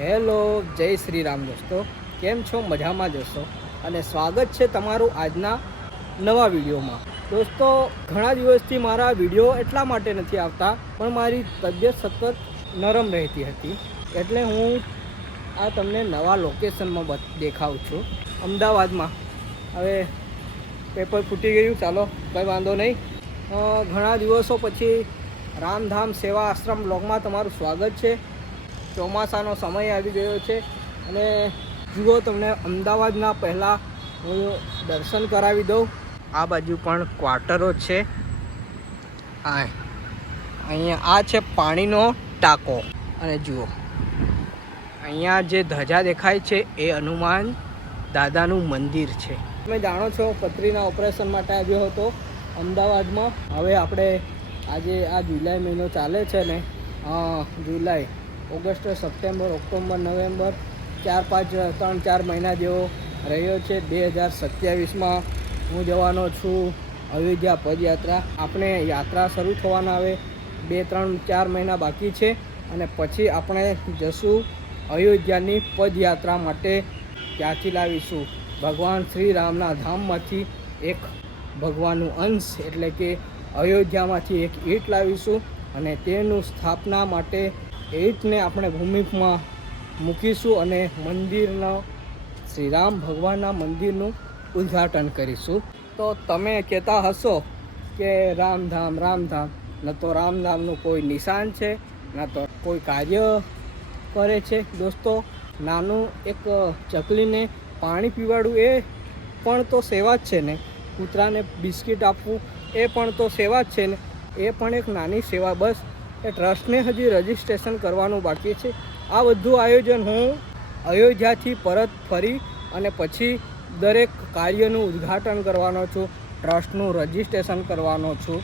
Hello, જય શ્રી રામ દોસ્તો. કેમ છો? મજામાં જશો અને સ્વાગત છે તમારું આજના નવા વિડીયોમાં. દોસ્તો, ઘણા દિવસથી મારા વિડીયો એટલા માટે નથી આવતા, પણ મારી તબિયત સતત નરમ રહેતી હતી. એટલે હું આ તમને નવા લોકેશનમાં દેખાઉં છું, અમદાવાદમાં. હવે પેપર ફૂટી ગયું, ચાલો કંઈ વાંધો નહીં. ઘણા દિવસો પછી રામધામ સેવા આશ્રમ બ્લોગમાં તમારું સ્વાગત છે. ચોમાસાનો સમય આવી ગયો છે અને જુઓ, તમને અમદાવાદના પહેલાં હું દર્શન કરાવી દઉં. આ બાજુ પણ ક્વાર્ટરો છે. અહીંયા આ છે પાણીનો ટાંકો. અને જુઓ, અહીંયા જે ધજા દેખાય છે એ હનુમાન દાદાનું મંદિર છે. તમે જાણો છો, પથરીના ઓપરેશન માટે આવ્યો હતો અમદાવાદમાં. હવે આપણે આજે આ જુલાઈ મહિનો ચાલે છે ને, જુલાઈ, ઓગસ્ટ, સપ્ટેમ્બર, ઓક્ટોબર, નવેમ્બર, 3-4 મહિના જેવો રહ્યો છે. 2027માં હું જવાનો છું અયોધ્યા પદયાત્રા. આપણે યાત્રા શરૂ થવાના હવે 2-3-4 મહિના બાકી છે અને પછી આપણે જશું અયોધ્યાની પદયાત્રા માટે. ત્યાંથી લાવીશું ભગવાન શ્રી રામના ધામમાંથી એક ભગવાનનું અંશ, એટલે કે અયોધ્યામાંથી એક ઈંટ લાવીશું અને તેનું સ્થાપના માટે ઈંટને આપણે ભૂમિમાં મૂકીશું અને મંદિરનો, શ્રી રામ ભગવાનના મંદિરનું ઉદ્ઘાટન કરીશું. તો તમે કહેતા હશો કે રામધામ રામધામ, ન તો રામધામનું કોઈ નિશાન છે, ન તો કોઈ કાર્ય કરે છે. દોસ્તો, નાનું એક ચકલીને પાણી પીવાડવું એ પણ તો સેવા જ છે ને. કૂતરાને બિસ્કિટ આપવું એ પણ તો સેવા જ છે ને. એ પણ એક નાની સેવા. બસ એ ટ્રસ્ટને હજી રજિસ્ટ્રેશન કરવાનું બાકી છે. આ બધું આયોજન હું અયોધ્યાથી પરત ફરી અને પછી દરેક કાર્યનું ઉદ્ઘાટન કરવાનો છું, ટ્રસ્ટનું રજિસ્ટ્રેશન કરવાનો છું.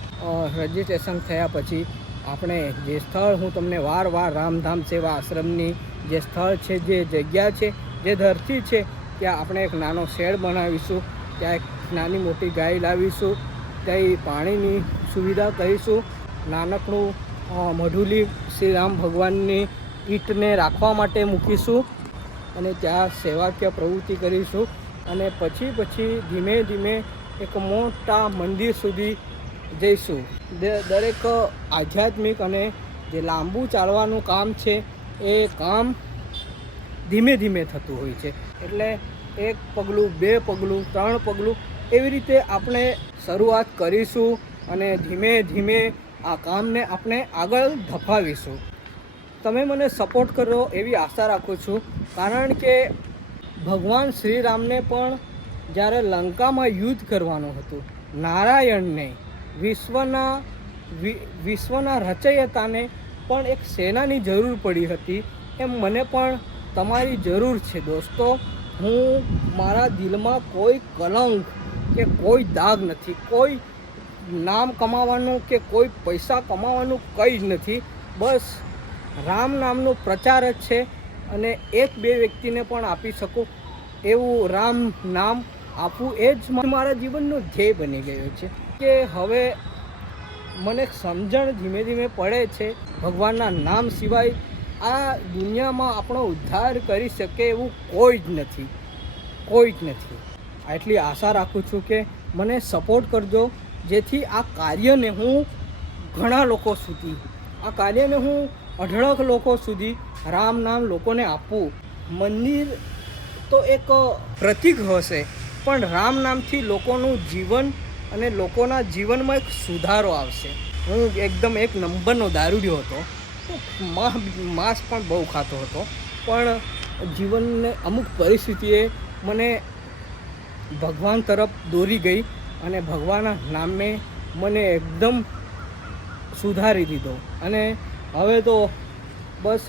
રજિસ્ટ્રેશન થયા પછી આપણે જે સ્થળ હું તમને વાર રામધામ સેવા આશ્રમની જે સ્થળ છે, જે જગ્યા છે, જે ધરતી છે, ત્યાં આપણે એક નાનો શેડ બનાવીશું. ત્યાં એક નાની મોટી ગાય લાવીશું. ત્યાં પાણીની સુવિધા કરીશું. નાનકડું મઢુલી શ્રી રામ ભગવાનની ઈંટને રાખવા માટે મૂકીશું અને ત્યાં સેવાકીય પ્રવૃત્તિ કરીશું. અને પછી ધીમે ધીમે એક મોટા મંદિર સુધી જઈશું. દરેક આધ્યાત્મિક અને જે લાંબુ ચાલવાનું કામ છે એ કામ ધીમે ધીમે થતું હોય છે. એટલે 1 પગલું, 2 પગલું, 3 પગલું, એવી રીતે આપણે શરૂઆત કરીશું અને ધીમે ધીમે આ કામને આપણે આગળ ધપાવીશું. તમે મને સપોર્ટ કરો એવી આશા રાખું છું. કારણ કે ભગવાન શ્રી રામને પણ જ્યારે લંકામાં યુદ્ધ કરવાનું હતું, નારાયણને, વિશ્વના રચયિતાને પણ એક સેનાની જરૂર પડી હતી. એમ મને પણ તમારી જરૂર છે દોસ્તો. હું, મારા દિલમાં કોઈ કલંક કે કોઈ દાગ નથી, કોઈ નામ કમાવાનું કે કોઈ પૈસા કમાવાનું કંઈ જ નથી. બસ રામ નામનો પ્રચાર જ છે અને 1-2 વ્યક્તિને પણ આપી શકું એવું રામ નામ આપવું, એ જ મારા જીવનનો ધ્યેય બની ગયો છે. કે હવે મને સમજણ ધીમે ધીમે પડે છે, ભગવાનના નામ સિવાય આ દુનિયામાં આપણો ઉદ્ધાર કરી શકે એવું કોઈ જ નથી. આટલી આશા રાખું છું કે મને સપોર્ટ કરજો, જેથી આ કાર્યને હું ઘણા લોકો સુધી, આ કાર્યને હું અઢળક લોકો સુધી રામ નામ લોકોને આપવું. મંદિર તો એક પ્રતીક હશે, પણ રામ નામથી લોકોનું જીવન અને લોકોના જીવનમાં એક સુધારો આવશે. હું એકદમ 1 નંબરનો દારૂડિયો હતો, માંસ પણ બહુ ખાતો હતો, પણ જીવનને અમુક પરિસ્થિતિએ મને ભગવાન તરફ દોરી ગઈ અને ભગવાનના નામે મને એકદમ સુધારી દીધો. અને હવે તો બસ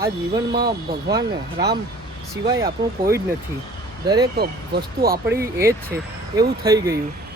આ જીવનમાં ભગવાન રામ સિવાય આપણું કોઈ જ નથી. દરેક વસ્તુ આપણી એ જ છે એવું થઈ ગયું.